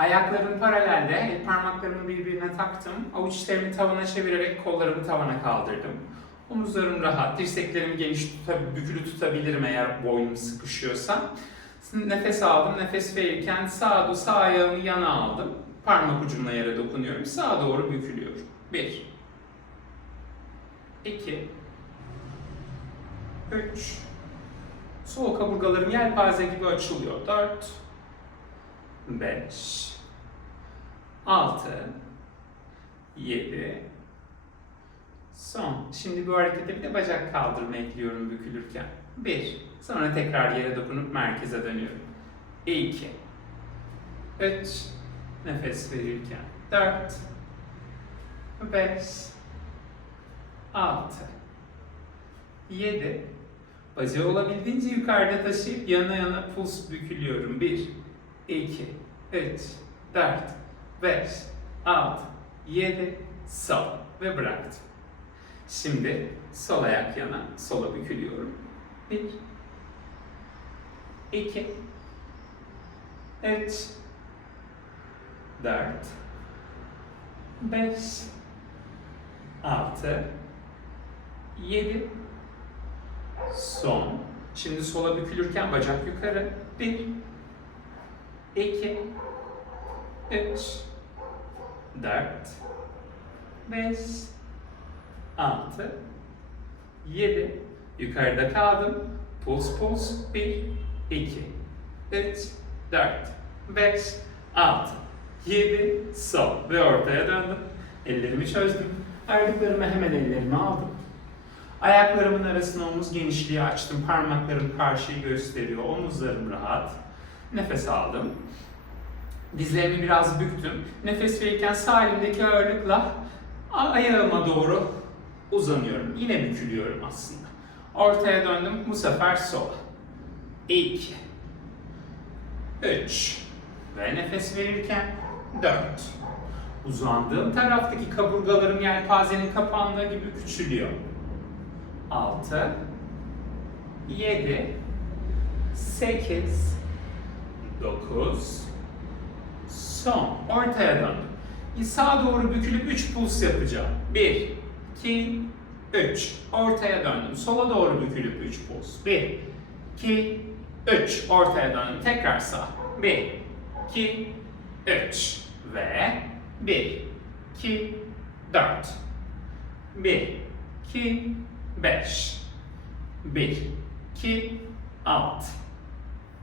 Ayaklarım paralelde, el parmaklarımı birbirine taktım. Avuç içlerimi tavana çevirerek kollarımı tavana kaldırdım. Omuzlarım rahat, dirseklerimi bükülü tutabilirim eğer boynum sıkışıyorsa. Nefes aldım, nefes verirken sağ ayağımı yana aldım. Parmak ucumla yere dokunuyorum, sağa doğru bükülüyorum. 1 2 3 Sol kaburgalarım yelpaze gibi açılıyor. 4 5 6 7 Son. Şimdi bu harekete bir de bacak kaldırma ekliyorum bükülürken. 1 Sonra tekrar yere dokunup merkeze dönüyorum. 2 3 Nefes verirken. 4 5 6 7 Bacağı olabildiğince yukarıda taşıyıp yana yana puls bükülüyorum. 1 2 3 4 5 6 7 Sol ve bıraktım. Şimdi sol ayak yana, sola bükülüyorum. 1 2 3 4 5 6 7 Son. Şimdi sola bükülürken bacak yukarı. 1 2 3 4 5 6 7 Yukarıda kaldım. Puls. 1 2 3 4 5 6 7 Sol ve ortaya döndüm. Ellerimi çözdüm. Ağırlıklarımı hemen ellerime aldım. Ayaklarımın arasına omuz genişliği açtım. Parmaklarım karşıyı gösteriyor. Omuzlarım rahat. Nefes aldım. Dizlerimi biraz büktüm. Nefes verirken sağ elimdeki ağırlıkla ayağıma doğru uzanıyorum. Yine bükülüyorum aslında. Ortaya döndüm. Bu sefer sola. 2 3 ve nefes verirken 4 Uzandığım taraftaki kaburgalarım yelpazenin kapandığı gibi küçülüyor. 6 7 8 9 Son. Ortaya döndüm. Sağa doğru bükülüp 3 puls yapacağım. 1 2 3 Ortaya döndüm. Sola doğru bükülüp 3 puls. 1 2 3 Ortaya döndüm. Tekrar sağ. 1 2 3 ve 1 2 4 1 2 5 1 2 6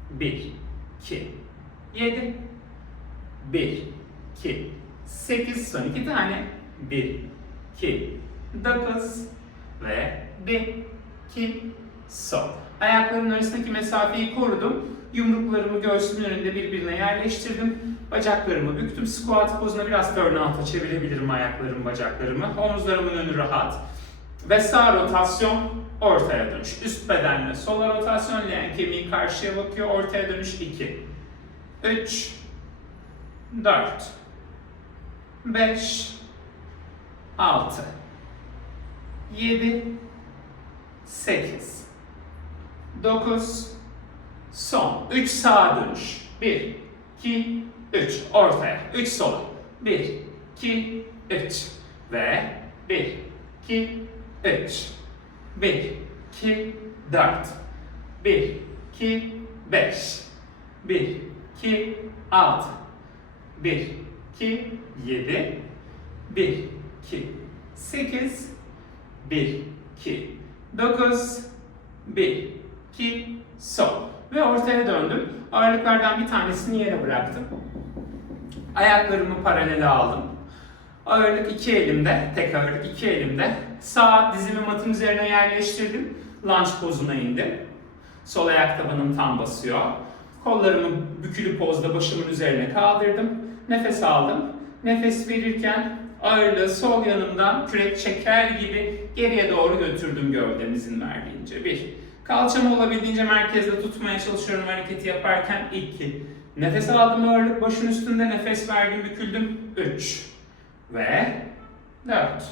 1 2 7 1 2 8 Son 2 tane. 1 2 9 ve 1 2 Sol. Ayaklarımın arasındaki mesafeyi korudum. Yumruklarımı göğsümün önünde birbirine yerleştirdim. Bacaklarımı büktüm. Squat pozuna biraz turnout'a çevirebilirim ayaklarımı, bacaklarımı. Omuzlarımın önü rahat. Ve sağ rotasyon, ortaya dönüş. Üst bedenle sola rotasyon, leğen kemiği karşıya bakıyor. Ortaya dönüş 2 3 4 5 6 7 8 9 Son. 3 sağa dönüş. 1 2 3 Ortaya. 3 sola. 1 2 3 ve 1 2 3 1 2 4 1 2 5 1 2 6 1 2 7 1 2 8 1 2 9 1 2 Sol. Ve ortaya döndüm. Ağırlıklardan bir tanesini yere bıraktım. Ayaklarımı paralele aldım. Ağırlık iki elimde, tek ağırlık iki elimde. Sağ dizimi matın üzerine yerleştirdim. Lunge pozuna indim. Sol ayak tabanım tam basıyor. Kollarımı bükülü pozda başımın üzerine kaldırdım. Nefes aldım. Nefes verirken ağırlığı sol yanımdan kürek çeker gibi geriye doğru götürdüm gövdem izin verdiğince. 1. Kalçamı olabildiğince merkezde tutmaya çalışıyorum hareketi yaparken. 2. Nefes aldım, ağırlık başın üstünde, nefes verdim, büküldüm. 3. Ve 4.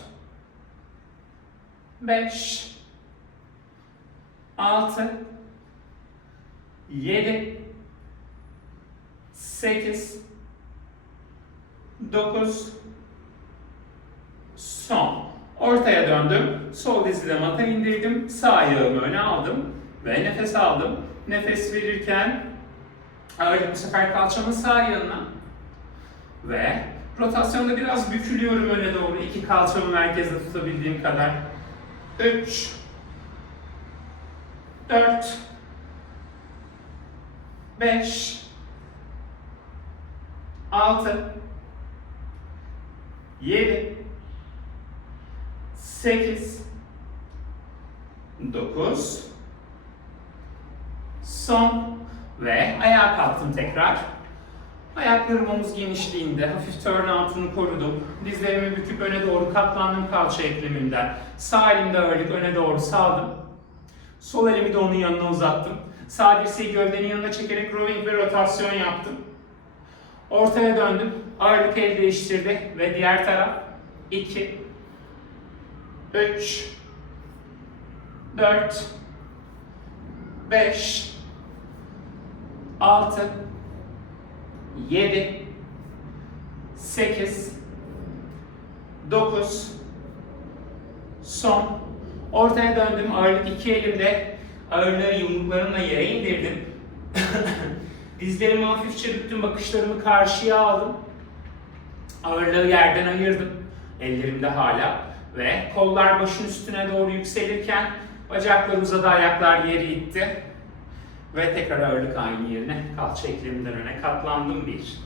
5. 6. 7. 8. 9, son. Ortaya döndüm. Sol dizi de mata indirdim. Sağ ayağımı öne aldım. Ve nefes aldım. Nefes verirken ağırlık bu sefer kalçamın sağ yanına. Ve rotasyonda biraz bükülüyorum öne doğru. İki kalçamı merkezde tutabildiğim kadar. 3, 4, 5, 6, 7, 8, 9, son ve ayağa kalktım tekrar. Ayaklarım omuz genişliğinde, hafif turn out'unu korudum. Dizlerimi büküp öne doğru katlandım kalça ekleminden. Sağ elimde ağırlık öne doğru saldım. Sol elimi de onun yanına uzattım. Sağ dirseği gövdenin yanına çekerek rowing ve rotasyon yaptım. Ortaya döndüm. Ağırlık el değiştirdi ve diğer taraf 2, 3, 4, 5, 6, 7, 8, 9, son. Ortaya döndüm. Ağırlık iki elimde. Ağırlığı yumruklarımla yere indirdim. Dizlerimi hafifçe büktüm. Bakışlarımı karşıya aldım. Ağırlığı yerden ayırdım. Ellerimde hala. Ve kollar başın üstüne doğru yükselirken bacaklar uzadı, ayaklar yere itti. Ve tekrar ağırlık aynı yerine, kalça ekleminden öne katlandım 1.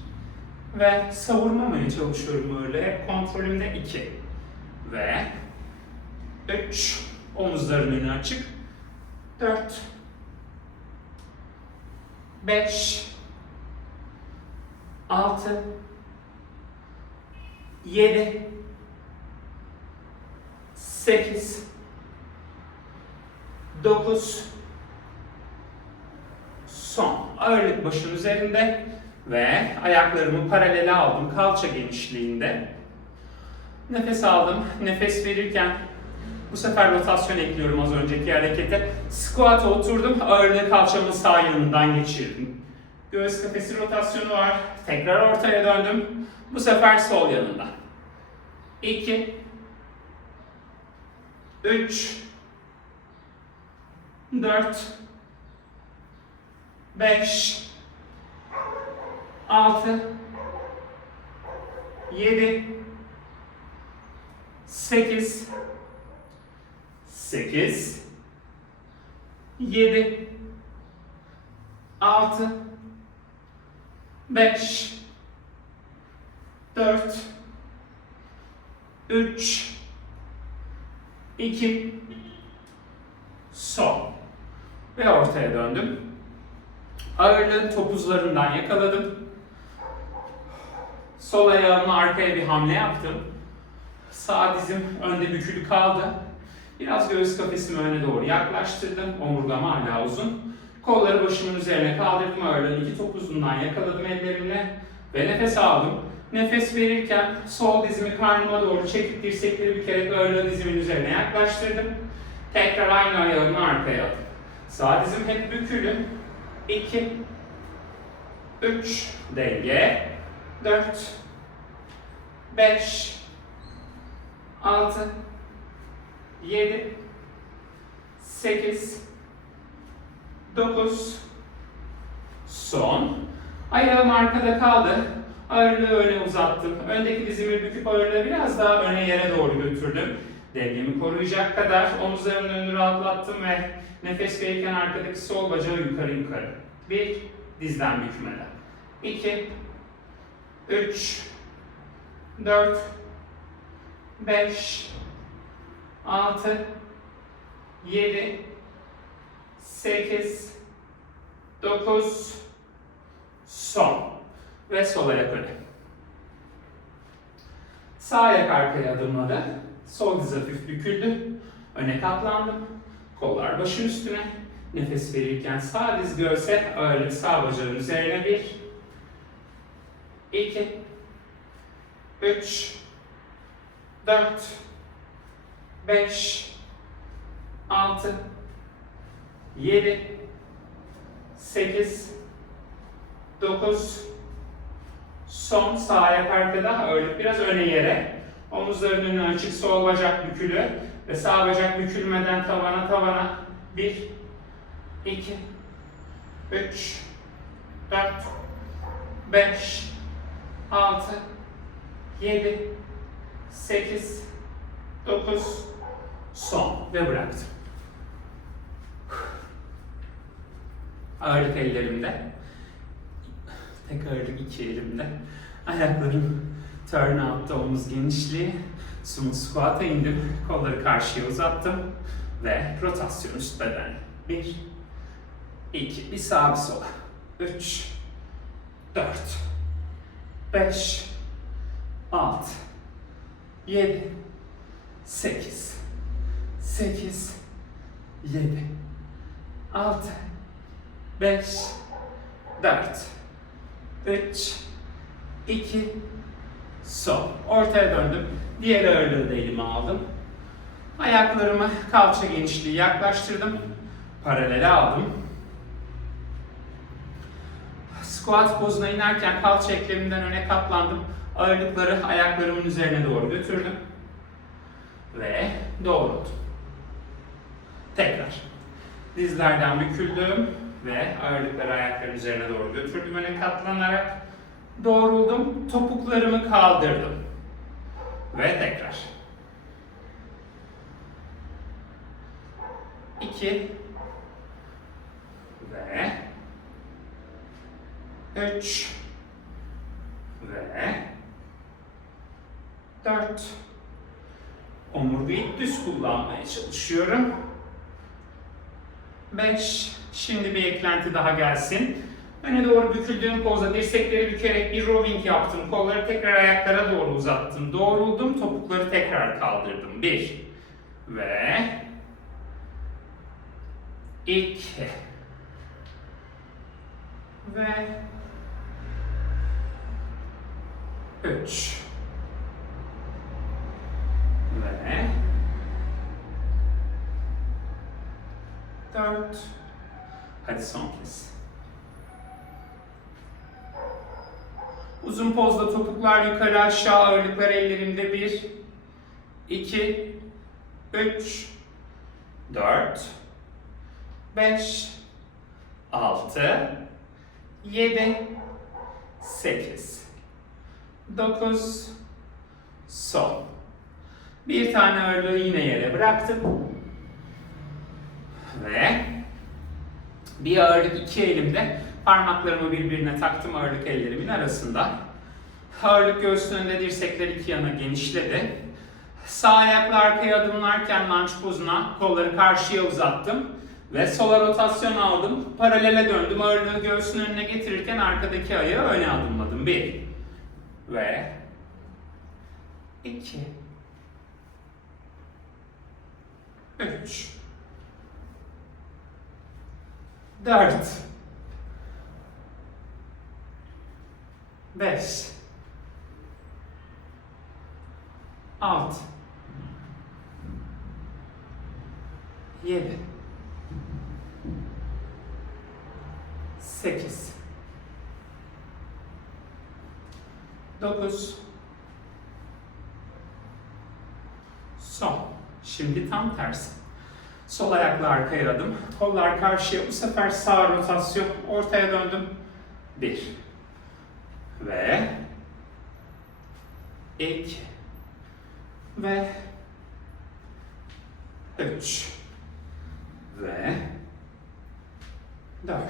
Ve savurmamaya çalışıyorum ağırlığı. Hep kontrolümde 2. Ve 3. Omuzların önü açık. 4. 5. 6. 7. 8. 9. Son. Ağırlık başın üzerinde ve ayaklarımı paralele aldım kalça genişliğinde. Nefes aldım. Nefes verirken bu sefer rotasyon ekliyorum az önceki harekete. Squat'a oturdum. Ağırlığı kalçamın sağ yanından geçirdim. Göğüs kafesi rotasyonu var. Tekrar ortaya döndüm. Bu sefer sol yanında. 2, 3, 4, 5, 6, 7, 8, 7, 6, 5, 4, 3, 2, son. Ve ortaya döndüm. Ağırlığın topuzlarından yakaladım. Sol ayağımla arkaya bir hamle yaptım. Sağ dizim önde bükülü kaldı. Biraz göğüs kafesimi öne doğru yaklaştırdım. Omurgam hala uzun. Kolları başımın üzerine kaldırdım. Ağırlığın iki topuzundan yakaladım ellerimle. Ve nefes aldım. Nefes verirken sol dizimi karnıma doğru çekip dirsekleri bükerek ağırlığı dizimin üzerine yaklaştırdım. Tekrar aynı ayağımı arkaya aldım. Sağ dizim hep bükülü. 2, 3, denge. 4, 5, 6, 7, 8, 9, son. Ayağım arkada kaldı. Ağırlığı öne uzattım. Öndeki dizimi büküp ağırlığı biraz daha öne yere doğru götürdüm. Dengemi koruyacak kadar omuzlarımın önünü rahatlattım ve nefes verirken arkadaki sol bacağı yukarı. 1, dizden bükmeden. 2, 3, 4, 5, 6, 7, 8, 9, son. Ve sol ayak öne. Sağ ayak arkaya adımladı. Sol diz hafif büküldü. Öne katlandım. Kollar başın üstüne. Nefes verirken sağ diz görse ağırlık sağ bacağın üzerine 1, 2, 3, 4, 5, 6, 7, 8, 9, Son. Sağ ayak arkada. Ağırlık biraz öne yere. Omuzların önü açık. Sol bacak bükülü. Ve sağ bacak bükülmeden tavana. 1, 2, 3, 4, 5, 6, 7, 8, 9, son ve bıraktım. Ağırlık ellerimde. Tek ağırlık iki elimde. Ayaklarım turn out'ta, omuz genişliği. Sumo squat'a indim. Kolları karşıya uzattım. Ve rotasyon üst beden. 1, 2, bir sağa bir sola. 3, 4, 5, 6, 7, 8, 7, 6, 5, 4, 3, 2, son. Ortaya döndüm. Diğer ağırlığı da elime aldım. Ayaklarımı kalça genişliği yaklaştırdım. Paralele aldım. Squat pozuna inerken kalça eklemimden öne katlandım. Ağırlıkları ayaklarımın üzerine doğru götürdüm. Ve doğrultum. Tekrar. Dizlerden büküldüm ve ağırlıkları ayakların üzerine doğru götürdüm öne katlanarak. Doğruldum. Topuklarımı kaldırdım. Ve tekrar. 2 ve 3 ve 4. Omurgayı düz kullanmaya çalışıyorum. 5. Şimdi bir eklenti daha gelsin. Öne doğru büküldüğüm pozda dirsekleri bükerek bir rowing yaptım. Kolları tekrar ayaklara doğru uzattım. Doğruldum. Topukları tekrar kaldırdım. 1 ve 2 ve 3 ve 4. Hadi son kez. Uzun pozda topuklar yukarı aşağı, ağırlıklar ellerimde. 1, 2, 3, 4, 5, 6, 7, 8, 9, son. Bir tane ağırlığı yine yere bıraktım. Ve bir ağırlık iki elimde. Parmaklarımı birbirine taktım ağırlık ellerimin arasında. Ağırlık göğsün önünde, dirsekler iki yana genişledi. Sağ ayakla arkaya adımlarken lunge pozuna kolları karşıya uzattım. Ve sola rotasyon aldım. Paralele döndüm. Ağırlığı göğsün önüne getirirken arkadaki ayağı öne adımladım. 1 ve 2 3 4 5 6 7 8 9 son. Şimdi tam tersi. Sol ayakla arkaya adım. Kollar karşıya. Bu sefer sağ rotasyon. Ortaya döndüm. 1 ve 2 ve 3 ve 4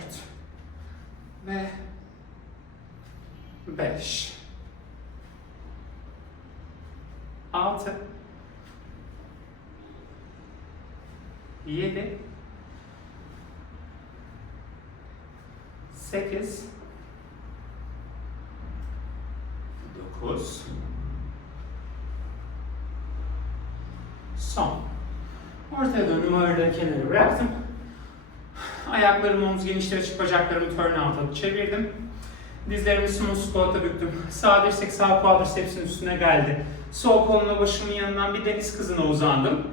ve 5 6 7 8 9 son. Ortaya döndüm, ağırlığı kenara bıraktım. Ayaklarımı omuz genişliği açık, bacaklarımı turn out'a çevirdim. Dizlerimi sumo squat'a büktüm. Sağ dirsek sağ quadriceps'in üstüne geldi. Sol kolumla başımın yanından bir deniz kızına uzandım.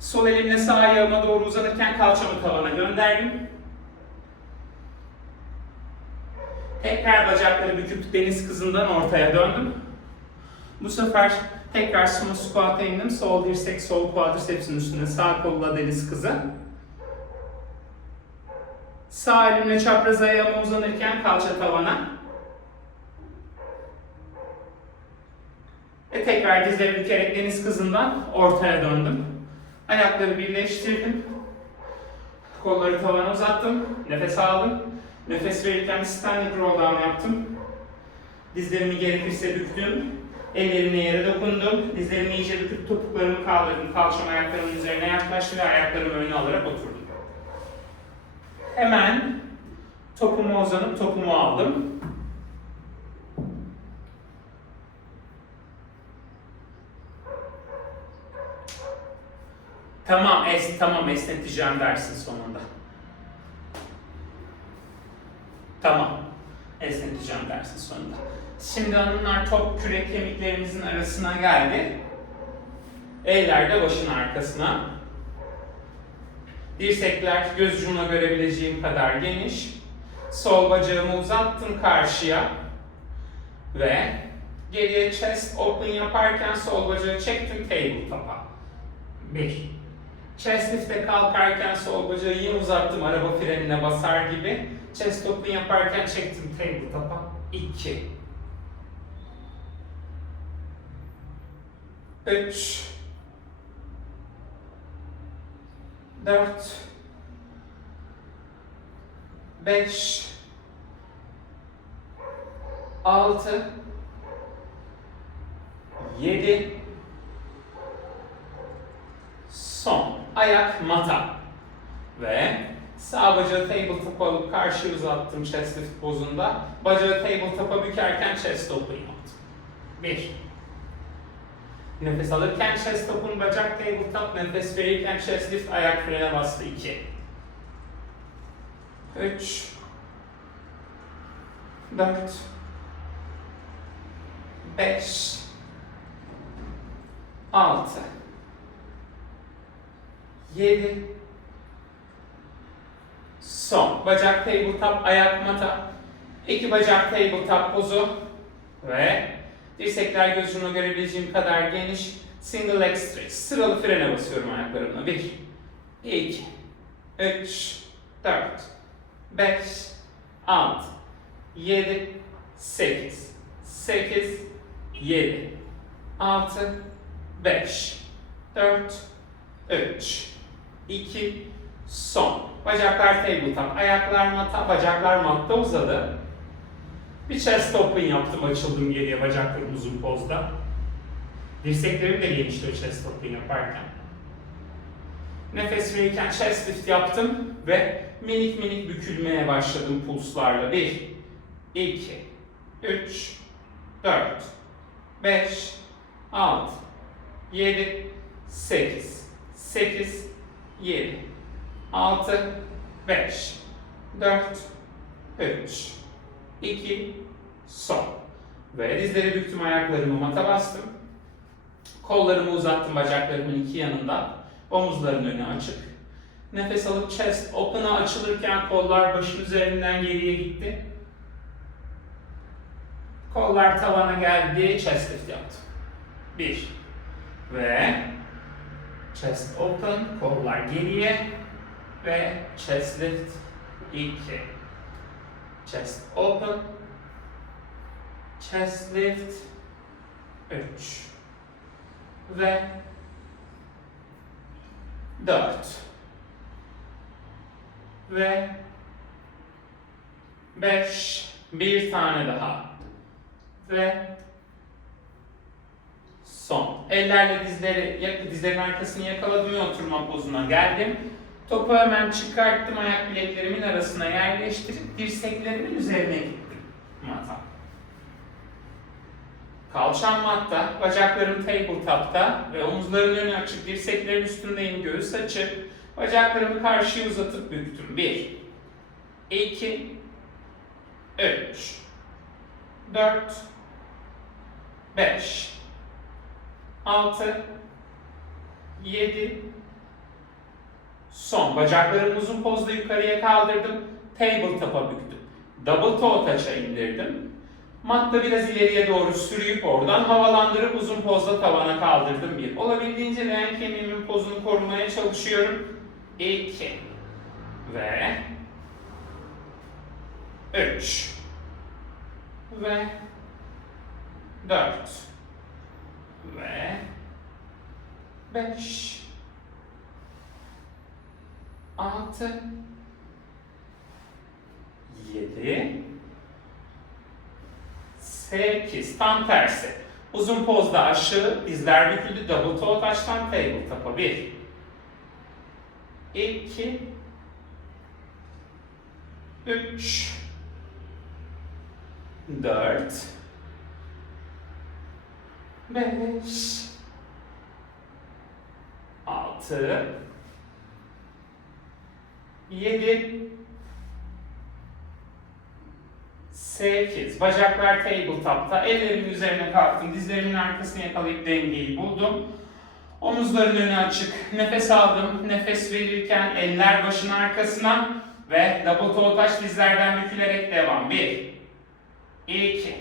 Sol elimle sağ ayağıma doğru uzanırken kalçamı tavana gönderdim. Tekrar bacakları büküp deniz kızından ortaya döndüm. Bu sefer tekrar sumo squat'a indim. Sol dirsek, sol quadriceps'in üstüne, sağ kolla deniz kızı. Sağ elimle çapraz ayağıma uzanırken kalça tavana. Ve tekrar dizleri bükerek deniz kızından ortaya döndüm. Ayakları birleştirdim. Kolları tavana uzattım. Nefes aldım. Nefes verirken standing roll down yaptım. Dizlerimi gerekirse büktüm. Ellerimle yere dokundum. Dizlerimi iyice büküp topuklarımı kaldırdım. Kalçam ayaklarımın üzerine yaklaştı ve ayaklarımı öne alarak oturdum. Hemen topuma uzanıp topumu aldım. Tamam esneteceğim dersin sonunda. Tamam, esneteceğim dersin sonunda. Şimdi hanımlar top kürek kemiklerimizin arasına geldi. Eller de başın arkasına. Dirsekler göz ucuna görebileceğim kadar geniş. Sol bacağımı uzattım karşıya. Ve geriye chest open yaparken sol bacağı çektim tabletop'a. 1. Chest lift'e kalkarken sol bacağı yine uzattım araba frenine basar gibi. Chest open yaparken çektim tabletop'a. 2. 3. 4. 5. 6. 7. Son. Ayak mata. Ve sağ bacağı tabletop'a alıp karşıya uzattım chest lift pozunda. Bacağı tabletop'a bükerken chest open yaptım. 1. Nefes alırken chest open, bacak tabletop, nefes verirken chest lift, ayak frene bastı. 2. 3. 4. 5. 6. 7. Son. Bacak tabletop, ayak mata. 2 bacak tabletop pozu. Ve dirsekler göz ucuna görebileceğim kadar geniş. Single leg stretch. Sıralı frene basıyorum ayaklarımla. 1. 2. 3. 4. 5. 6. 7. 8. 8. 7. 6. 5. 4. 3. 2. Son. Bacaklar tabletop, ayaklar mata, bacaklar matta uzadı. Bir chest open yaptım, açıldım geriye bacaklarım uzun pozda. Dirseklerim de genişliyor chest open yaparken. Nefes verirken chest lift yaptım ve minik minik bükülmeye başladım pulslarla. 1, 2, 3, 4, 5, 6, 7, 8, 8, 7, 6, 5, 4, 3, 2, son. Ve dizleri büktüm, ayaklarımı mata bastım. Kollarımı uzattım bacaklarımın iki yanında. Omuzların önü açık. Nefes alıp chest open'a açılırken kollar başın üzerinden geriye gitti. Kollar tavana geldi, chest lift yaptım. 1. Ve chest open, kollar geriye ve chest lift. 2. Chest open, chest lift. 3. Ve 4. Ve 5. Bir tane daha. Ve son. Ellerle dizlerin arkasını yakaladım ve oturma pozuna geldim. Topu hemen çıkarttım, ayak bileklerimin arasına yerleştirip dirseklerimin üzerine gittim. Mata. Kalçam matta, bacaklarım tabletop'ta ve omuzların önü açık, dirseklerin üstündeyim, göğüs açık. Bacaklarımı karşıya uzatıp büktüm. 1, 2, 3, 4, 5, 6, 7, son. Bacaklarımı uzun pozda yukarıya kaldırdım, tabletop'a büktüm. Double toe touch'a indirdim. Matla biraz ileriye doğru sürüyüp oradan havalandırıp uzun pozda tavana kaldırdım 1. Olabildiğince leğen kemiğimin pozunu korumaya çalışıyorum. 2 ve 3 ve 4 ve 5 6 7 8 tam tersi. Uzun pozda aşağı, dizler büküldü, double toe touch'tan tabletop'a 1 2 3 4 5 6 7 8. Bacaklar tabletop'ta. Ellerimin üzerine kalktım. Dizlerimin arkasını yakalayıp dengeyi buldum. Omuzların önü açık. Nefes aldım. Nefes verirken eller başın arkasına ve double toe touch dizlerden bükülerek devam. 1 2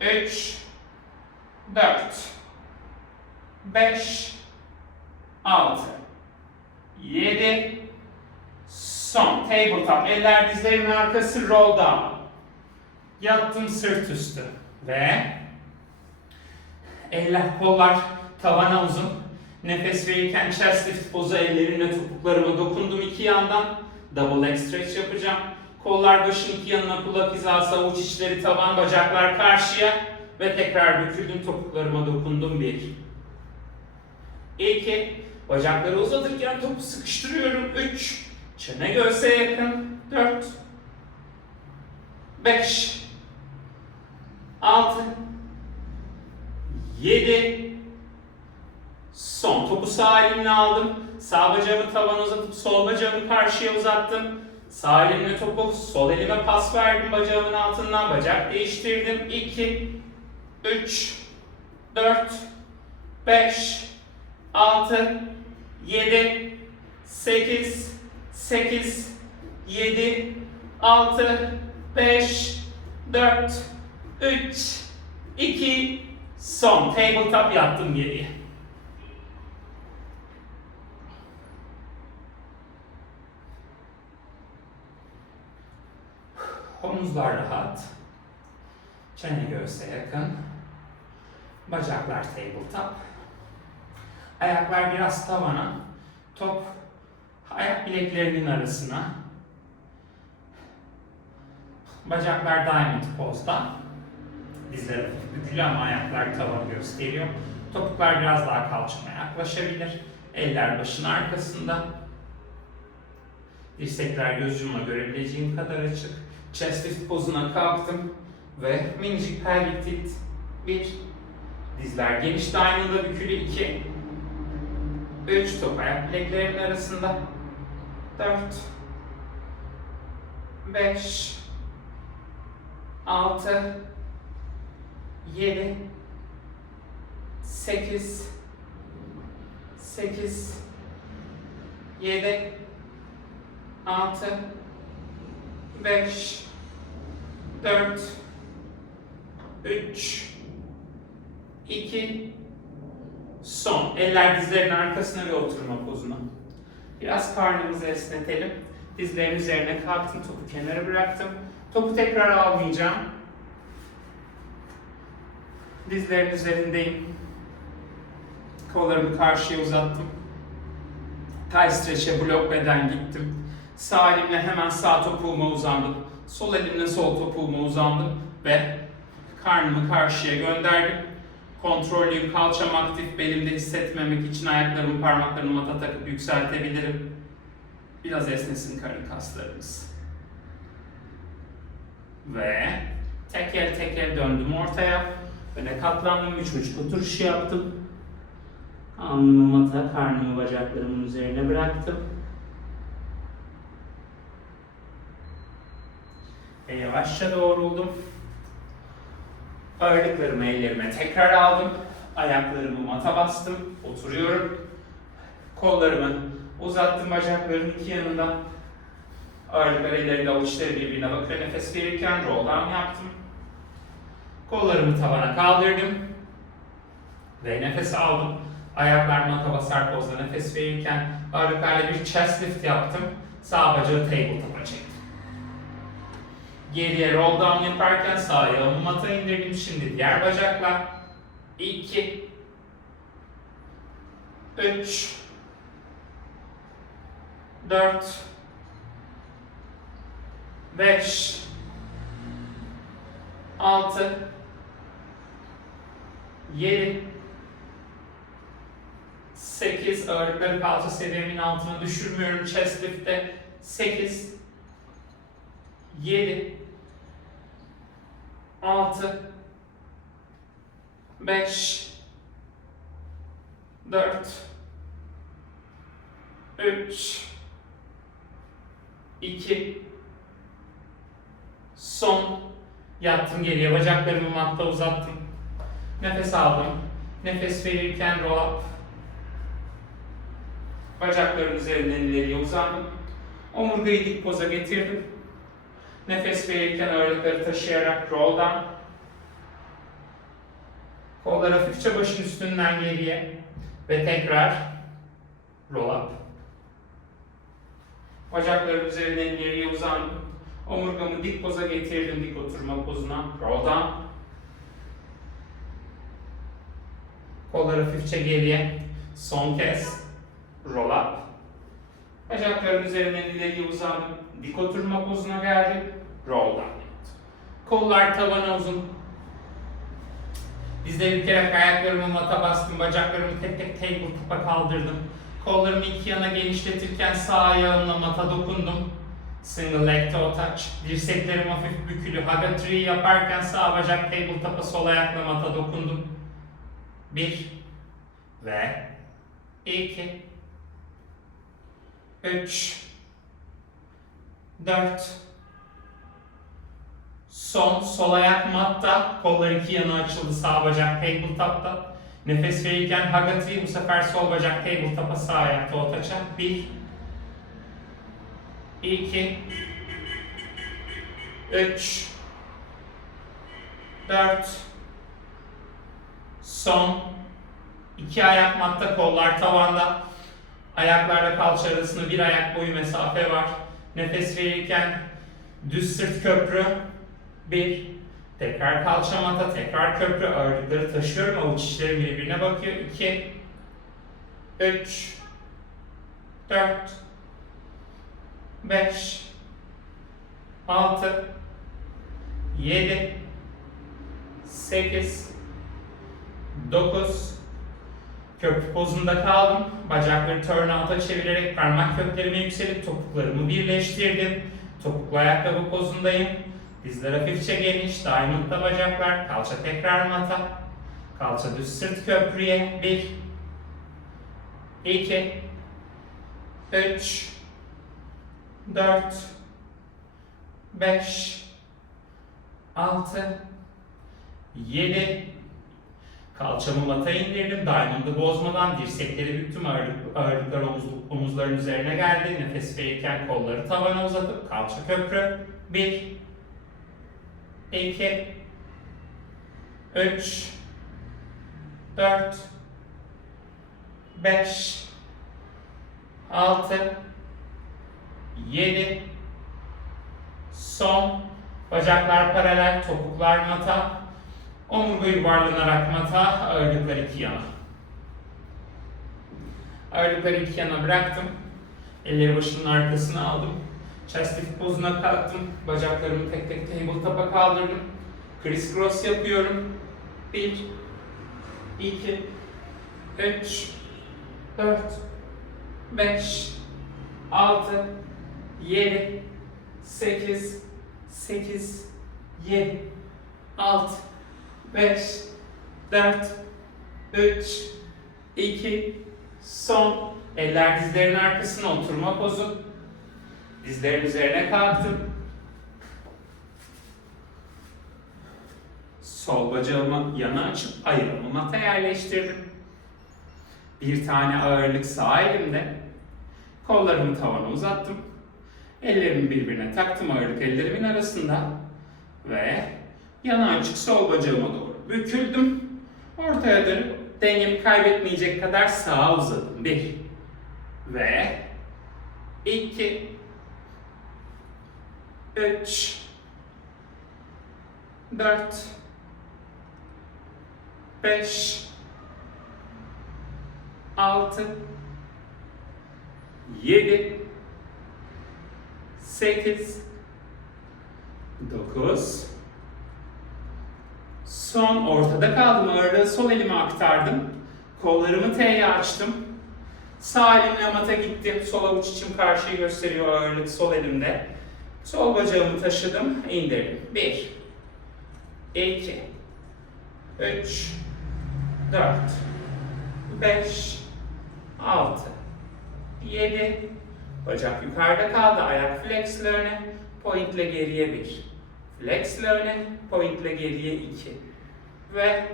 3 4 5 6 7 son. Tabletop. Eller dizlerimin arkası, roll down. Yattım sırt üstü ve eller, kollar tavana uzun. Nefes verirken chest lift pozu, ellerimle topuklarıma dokundum iki yandan. Double leg stretch yapacağım. Kollar başın iki yanına, kulak hizası, avuç içleri tavan, bacaklar karşıya ve tekrar büküldüm, topuklarıma dokundum 1 2 bacakları uzatırken topu sıkıştırıyorum 3 çene göğse yakın 4 5 6 7 son. Topu sağ elimle aldım. Sağ bacağımı tavana uzatıp sol bacağımı karşıya uzattım. Sağ elimle topu sol elime pas verdim bacağımın altından. Bacak değiştirdim. 2 3 4 5 6 7 8 7 6 5 4 3 2 son. Tabletop yattım geriye. Omuzlar rahat. Çene göğse yakın. Bacaklar tabletop. Ayaklar biraz tavana. Top ayak bileklerinin arasına. Bacaklar diamond pozda. Dizler hafif bükülü ama ayaklar tavanı gösteriyor. Topuklar biraz daha kalçama yaklaşabilir. Eller başın arkasında. Dirsekler göz yumma görebileceğim kadar açık. Chest lift pozuna kalktım ve minicik pelvic tilt 1. Dizler geniş diamond'a bükülü 2. 3 top ayak bileklerimin arasında. 4 5 6 7 8 7 6 5 4 3 2 son. Eller dizlerin arkasına ve oturma pozuna. Biraz karnımızı esnetelim. Dizlerin üzerine kalktım, topu kenara bıraktım. Topu tekrar almayacağım. Dizlerin üzerindeyim. Kollarımı karşıya uzattım. Thigh stretch'e blok beden gittim. Sağ elimle hemen sağ topuğuma uzandım. Sol elimle sol topuğuma uzandım ve karnımı karşıya gönderdim. Kontrollüyüm, kalçam aktif, belimde hissetmemek için ayaklarımı parmaklarımı mata takıp yükseltebilirim. Biraz esnesin karın kaslarımız. Ve tek el döndüm ortaya. Böyle katlandım, 3 buçuk oturuş yaptım. Alnımı mata, karnımı bacaklarımın üzerine bıraktım. Ve yavaşça doğruldum. Ağırlıklarımı ellerime tekrar aldım. Ayaklarımı mata bastım. Oturuyorum. Kollarımı uzattım bacaklarımın iki yanında. Ağırlıkları ileride avuçları birbirine bakıyor. Nefes verirken roll down yaptım. Kollarımı tavana kaldırdım. Ve nefes aldım. Ayaklar mata basar pozda nefes verirken ağırlıklarla bir chest lift yaptım. Sağ bacağı tabletop'a çektim. Geriye roll down yaparken sağ ayağımı mata indirdim. Şimdi diğer bacakla 2 3 4 5 6 7 8 ağırlıkları kalça seviyemin altına düşürmüyorum chest lift'te 8 7 6 5 4 3 2 son yattım geriye bacaklarımı matta uzattım nefes aldım nefes verirken roll up bacaklarım üzerinden ileriye uzandım omurgayı dik poza getirdim nefes verirken ağırlıkları taşıyarak roll down kollar hafifçe başın üstünden geriye ve tekrar roll up bacaklarım üzerinden ileriye uzandım omurgamı dik poza getirdim dik oturma pozuna roll down kollar hafifçe geriye son kez roll up bacaklarım üzerinden ileriye uzandım dik oturma pozuna geldim roll down kollar tavana uzun dizleri bükerek ayaklarımı mata bastım bacaklarımı tek tek tabletop'a kaldırdım kollarımı iki yana genişletirken sağ ayağımla mata dokundum single leg toe touch dirseklerim hafif bükülü haga tree yaparken sağ bacak tabletop'a sol ayakla mata dokundum 1 ve 2 3 4 son sol ayak matta kollar iki yana açıldı sağ bacak tabletop'ta nefes verirken haga tree bu sefer sol bacak tabletop'a sağ ayak toe touch'a 1 2 3 4 son 2 ayak matta kollar tavanda ayaklarla kalça arasında bir ayak boyu mesafe var nefes verirken düz sırt köprü 1 tekrar kalça mata tekrar köprü ağırlıkları taşıyorum avuç içlerim birbirine bakıyor 2 3 4 5 6 7 8 9 köprü pozunda kaldım. Bacakları turn out'a çevirerek parmak köklerime yükselip topuklarımı birleştirdim. Topuklu ayakkabı pozundayım. Dizler hafifçe geniş, diamond'da bacaklar, kalça tekrar mata. Kalça düz sırt köprüye. 1 2 3 4 5 6 7 kalçamı mata indirdim. Diamond'ı bozmadan dirsekleri büktüm. Ağırlıklar omuzların üzerine geldi. Nefes verirken kolları tavana uzatıp kalça köprü. 1 2 3 4 5 6 7 son bacaklar paralel, topuklar mata, omurga yuvarlanarak mata, ağırlıklar iki yana. Ağırlıkları iki yana bıraktım. Elleri başımın arkasına aldım. Chest lift pozuna kalktım. Bacaklarımı tek tek tabletop'a kaldırdım. Criss cross yapıyorum. 1 2 3 4 5 6 7 8 8 7 6 5 4 3 2 son. Eller dizlerin arkasına, oturma pozu. Dizlerin üzerine kalktım. Sol bacağımı yana açıp ayağımı mata yerleştirdim. Bir tane ağırlık sağ elimde. Kollarımı tavana uzattım. Ellerimi birbirine taktım ağırlık ellerimin arasında. Ve yana açık sol bacağıma doğru büküldüm. Ortaya dönüp dengemi kaybetmeyecek kadar sağa uzadım. 1 ve 2 3 4 5 6 7 8 9 Son ortada kaldım. Ağırlığı sol elime aktardım. Kollarımı T'ye açtım. Sağ elimle mata gittim. Sol avuç içim karşıyı gösteriyor, ağırlık sol elimde. Sol bacağımı taşıdım, indirdim. 1 2 3 4 5 6 7 Bacak yukarıda kaldı. Ayak flexle öne, pointle geriye 1. Flexle öne, pointle geriye 2. Ve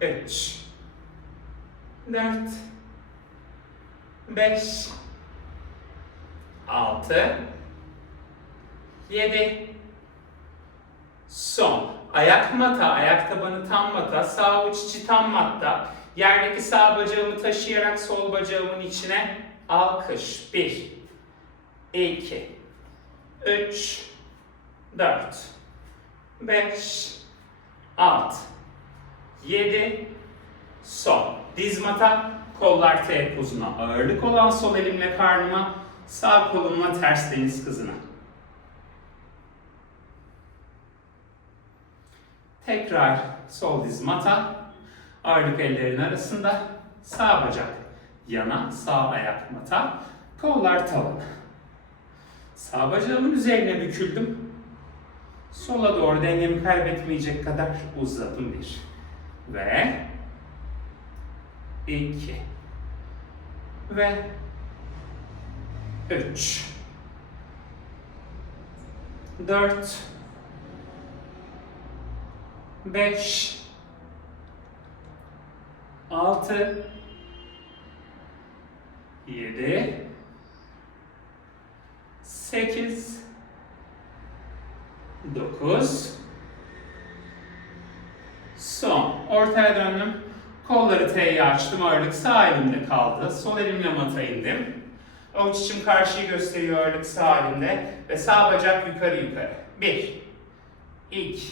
3 4 5 6 7 Son. Ayak mata, ayak tabanı tam mata, sağ avuç içi tam matta. Yerdeki sağ bacağımı taşıyarak sol bacağımın içine alkış. 1 2 3 4 5 6 7 Son. Diz mata, kollar T pozuna. Ağırlık olan sol elimle karnıma, sağ kolumla ters deniz kızına. Tekrar sol diz mata, ağırlık ellerin arasında, sağ bacak yana, sağ ayak mata, kollar tavana. Sağ bacağımın üzerine büküldüm. Sola doğru dengemi kaybetmeyecek kadar uzadım. 1 ve 2 ve 3 4 5 6 7 8 9 Son. Ortaya döndüm. Kolları T'ye açtım. Ağırlık sağ elimde kaldı. Sol elimle mata indim. Avuç içim karşıyı gösteriyor. Ağırlık sağ elimde. Ve sağ bacak yukarı yukarı. 1 2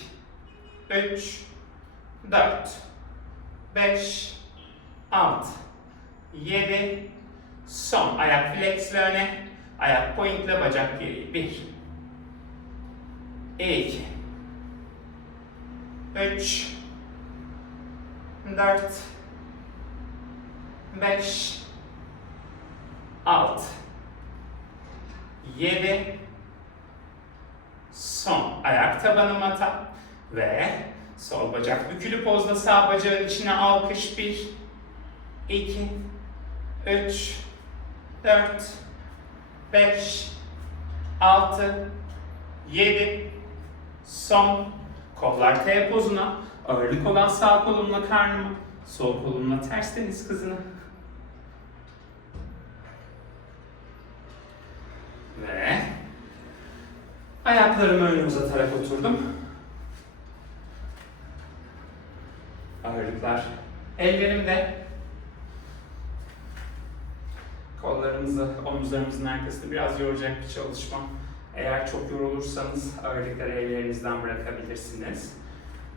3 4 5 6 7 Son. Ayak flexle öne. Ayak pointle bacak geriye. 1 2 3 4 5 6 7 Son. Ayak tabanı mata ve sol bacak bükülü pozda sağ bacağın içine alkış. 1 2 3 4 5 6 7 Son. Kollar T pozuna. Ağırlık olan sağ kolumla karnıma, sol kolumla ters deniz kızına. Ve ayaklarımı öne uzatarak oturdum. Ağırlıklar ellerimde. Kollarımızı omuzlarımızın arkasında biraz yoracak bir çalışma. Eğer çok yorulursanız ağırlıkları ellerinizden bırakabilirsiniz.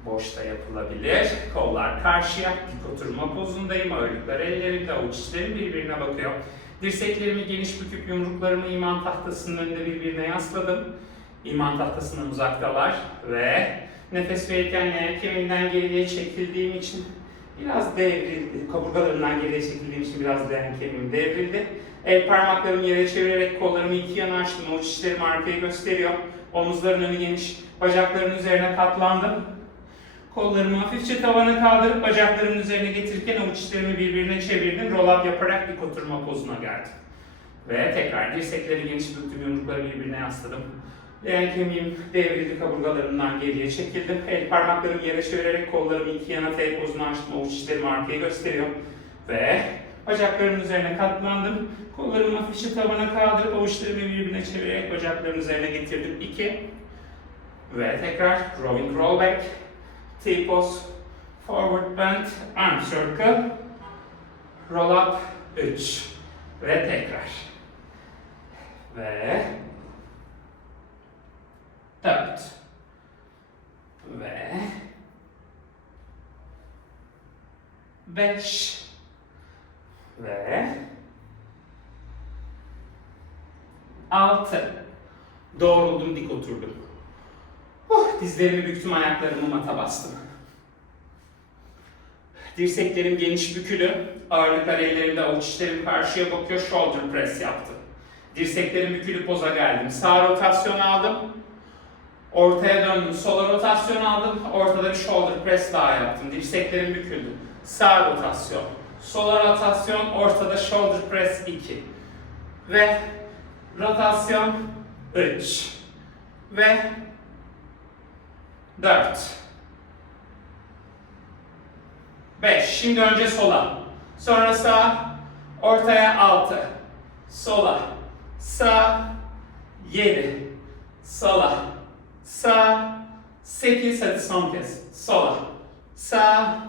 Boşta yapılabilir. Kollar karşıya, dik oturma pozundayım. Ağırlıklar ellerimde, avuç içlerim birbirine bakıyor. Dirseklerimi geniş büküp yumruklarımı iman tahtasının önünde birbirine yasladım. İman tahtasından uzaktalar ve nefes verirken leğen kemiğinden geriye çekildiğim için biraz devrildi. Kaburgalarımdan geriye çekildiğim için biraz leğen kemiğim devrildi. El parmaklarımı yere çevirerek kollarımı iki yana açtım. Avuç içlerimi arkaya gösteriyor. Omuzların önü geniş. Bacakların üzerine katlandım. Kollarımı hafifçe tavana kaldırıp bacaklarımın üzerine getirirken avuç içlerimi birbirine çevirdim. Roll up yaparak dik oturma pozuna geldim. Ve tekrar dirsekleri geniş büktüm, yumrukları birbirine yasladım. Leğen kemiğim devrildi, kaburgalarımdan geriye çekildim. El parmaklarımı yere çevirerek kollarımı iki yana T pozuna açtım. Avuç içlerimi arkaya gösteriyor. Ve Bacaklarımın üzerine katlandım. Kollarımı hafifçe tavana kaldırıp avuçlarımı birbirine çevirerek bacaklarımın üzerine getirdim. 2. Ve tekrar rowing roll back. T-pose. Forward bend. Arm circle. Roll up. 3. Ve tekrar. Ve 4. Ve 5. Ve 6. Doğruldum, dik oturdum. Dizlerimi büktüm, ayaklarımı mata bastım. Dirseklerim geniş bükülü. Ağırlıklar ellerimde, avuç içlerim karşıya bakıyor. Shoulder press yaptım. Dirseklerim bükülü, poza geldim. Sağ rotasyon aldım. Ortaya döndüm. Sola rotasyon aldım. Ortada bir shoulder press daha yaptım. Dirseklerim büküldü. Sağ rotasyon. Sola rotasyon. Ortada shoulder press 2. Ve rotasyon 3. Ve 4. 5. Şimdi önce sola. Sonra sağ. Ortaya 6. Sola. Sağ. 7. Sola. Sağ. 8. Hadi son kez. Sola. Sağ.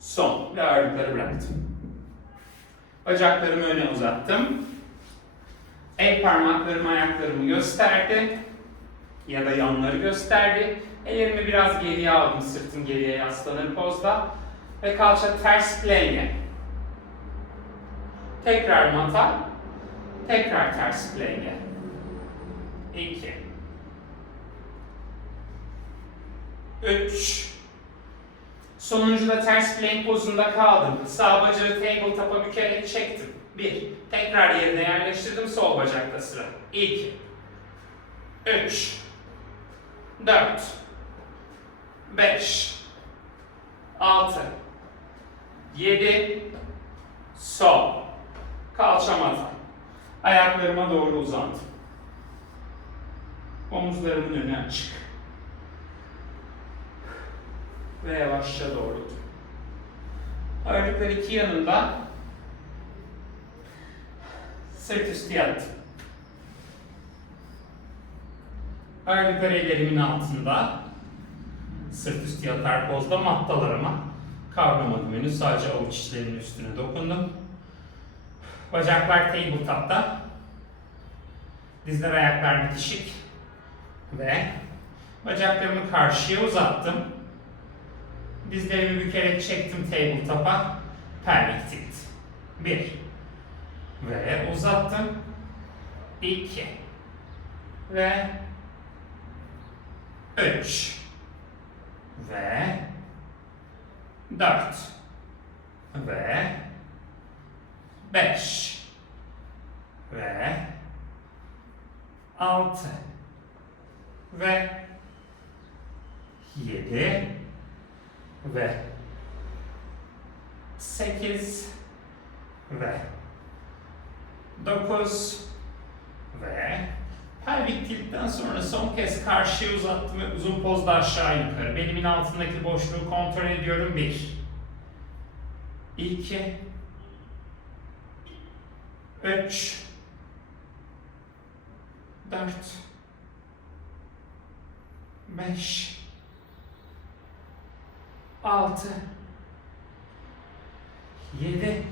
Son. Ve ağırlıkları bıraktım. Bacaklarımı öne uzattım. El parmaklarım ayaklarımı gösterdi. Ya da yanları gösterdi. Ellerimi biraz geriye aldım. Sırtım geriye yaslanır pozda. Ve kalça ters plane. Tekrar mata. Tekrar ters plane. 2. 3. Sonuncuda ters plane pozunda kaldım. Sağ bacağı tabletop'a bükerek çektim. 1. Tekrar yerine yerleştirdim. Sol bacakta sıra. 2. 3. 4. 5. 6. 7. Sol. Kalça mata. Ayaklarıma doğru uzandım. Omuzlarımın önü açık. Ve yavaşça doğrultum. Ağırlıklar iki yanında. Sırt üstü yattım. Ağırlıklar ellerimin altında. Sırt üstü yatar pozda mattalarıma kavramadım henüz. Sadece avuç içlerimin üstüne dokundum. Bacaklar tabletop'ta. Dizler ayaklar bitişik. Ve bacaklarımı karşıya uzattım. Dizlerimi bükerek çektim tabletop'a. Pelvic tilt. 1. Ve uzattım. 2. Ve 3. Ve 4. Ve 5. Ve 6. Ve 7. Ve 8. Ve 9. Ve pelvik tiltten sonra son kez karşıya uzattım ve uzun pozda aşağı yukarı. Belimin altındaki boşluğu kontrol ediyorum. 1. 2. 3. 4. 5. 6. 7.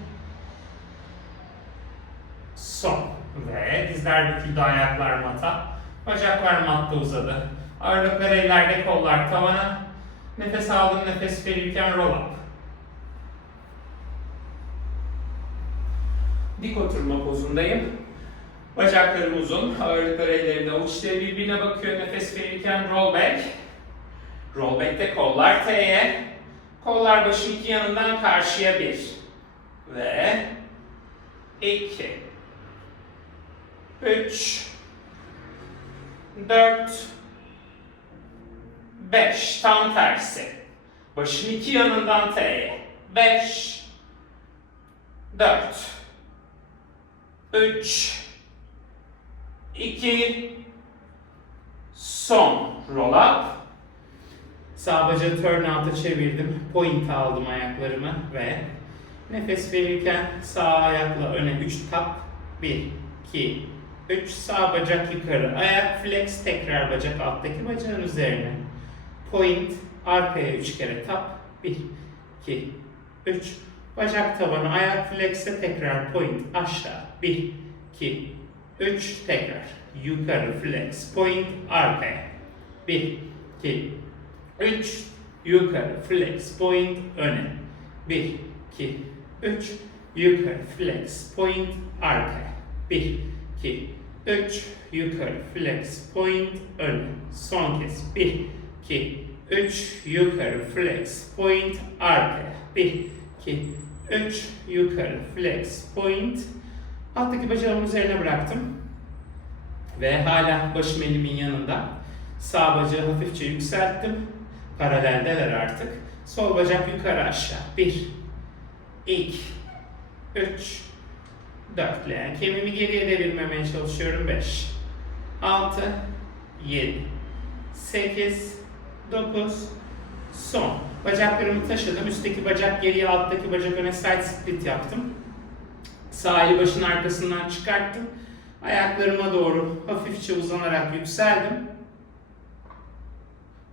Son. Ve dizler büküldü, ayaklar mata. Bacaklar matta uzadı. Ağırlıklar ellerde, kollar tavana. Nefes aldım, nefes verirken roll up. Dik oturma pozundayım. Bacaklarım uzun, ağırlıklar ellerimde, avuçları birbirine bakıyor. Nefes verirken roll back. Roll back'te kollar T'ye. Kollar başın iki yanından karşıya 1. Ve 2. 3. 4. 5. Tam tersi. Başın iki yanından T'ye. 5. 4. 3. 2. Son. Roll up. Sağ bacağı turn out'a çevirdim. Point aldım ayaklarımı ve Nefes verirken sağ ayakla öne 3 tap. 1, 2, 3. Sağ bacak yukarı. Ayak flex. Tekrar bacak alttaki bacağın üzerine. Point. Arkaya 3 kere tap. 1, 2, 3. Bacak tabanı. Ayak flex'e tekrar point. Aşağı. 1, 2, 3. Tekrar. Yukarı flex. Point. Arkaya. 1, 2, 3. Yukarı flex. Point. Öne. 1, 2, 3. Yukarı flex. Point. Arkaya. 1, 2, 3. Yukarı flex. Point. Öne. Son kez. 1, 2, 3. Yukarı flex. Point. Arkaya. 1, 2, 3. Yukarı flex. Point. Alttaki bacağımın üzerine bıraktım. Ve hala başım elimin yanında. Sağ bacağı hafifçe yükselttim. Paraleldeler artık. Sol bacak yukarı aşağı. 1, 2, 3, 4. Leğen kemiğimi geriye devirmemeye çalışıyorum. 5, 6, 7, 8, 9, son. Bacaklarımı taşıdım. Üstteki bacak geriye, alttaki bacak öne side split yaptım. Sağ eli başın arkasından çıkarttım. Ayaklarıma doğru hafifçe uzanarak yükseldim.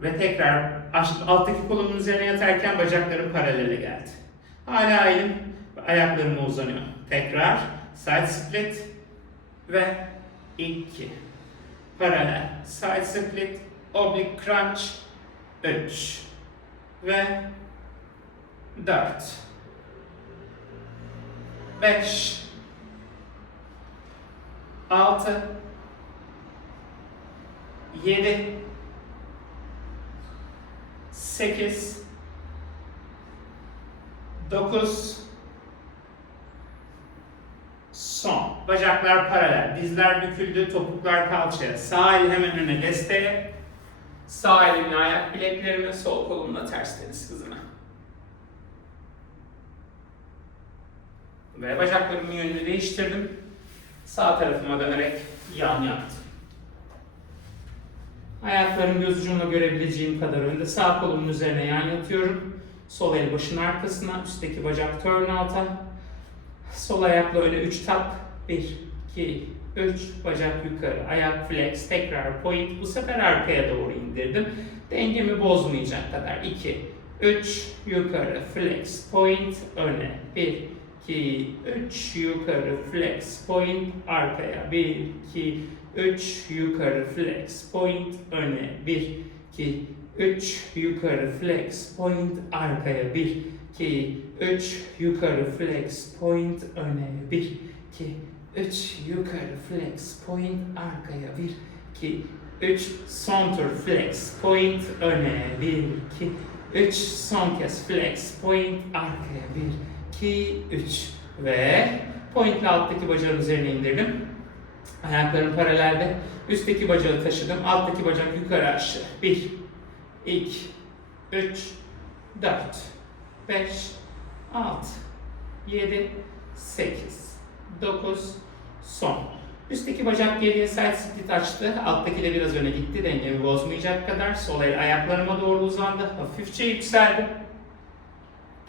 Ve tekrar alttaki kolumun üzerine yatarken bacaklarım paralele geldi. Hala elim ayaklarıma uzanıyor. Tekrar side split ve 2. Paralel side split, oblique crunch 3 ve 4, 5, 6, 7, 8, 9, son. Bacaklar paralel, dizler büküldü, topuklar kalçaya. Sağ el hemen öne desteğe. Sağ elimle ayak bileklerime, sol kolumla ters deniz hızına. Ve bacaklarımın yönünü değiştirdim. Sağ tarafıma dönerek yan yattım. Ayaklarım göz ucumla görebileceğim kadar önde. Sağ kolumun üzerine yan yatıyorum. Sol el başın arkasına, üstteki bacak turn out'a. Sol ayakla öne 3 tap. 1, 2, 3. Bacak yukarı. Ayak flex. Tekrar point. Bu sefer arkaya doğru indirdim. Dengemi bozmayacak kadar. 2, 3. Yukarı flex. Point. Öne. 1, 2, 3. Yukarı flex. Point. Arkaya. 1, 2, 3. Yukarı flex. Point. Öne. 1, 2, 3. Yukarı flex. Point. Arkaya. 1, 2, 3. Yukarı flex. Point. Öne. 1, 2, 3. Yukarı flex. Point. Arkaya. 1, 2, 3. Son tur flex. Point. Öne. 1, 2, 3. Son kez flex. Point. Arkaya. 1, 2, 3. Ve point ile alttaki bacağın üzerine indirdim. Ayaklarım paralelde. Üstteki bacağı taşıdım. Alttaki bacak yukarı aşağı. 1, 2, 3, 4, 5, 6, 7, 8, 9, son. Üstteki bacak geriye side split açtı. Alttaki de biraz öne gitti. Dengemi bozmayacak kadar. Sol el ayaklarıma doğru uzandı. Hafifçe yükseldim.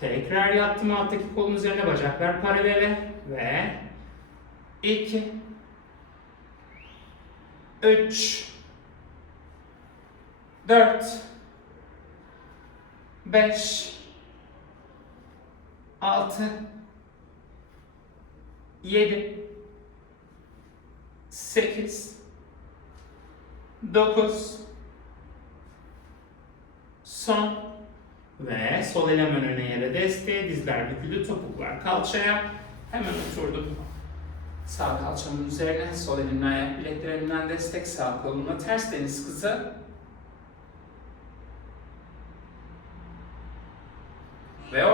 Tekrar yattım alttaki kolun üzerine, bacaklar paralele ve 2, 3, 4, 5, 6, 7, 8, 9, son. Ve sol el hemen öne yere desteğe, dizler büküldü, topuklar kalçaya. Hemen oturdum. Sağ kalçamın üzerine, sol elimle ayak bileklerimden destek, sağ kolumla ters deniz kızı. Ve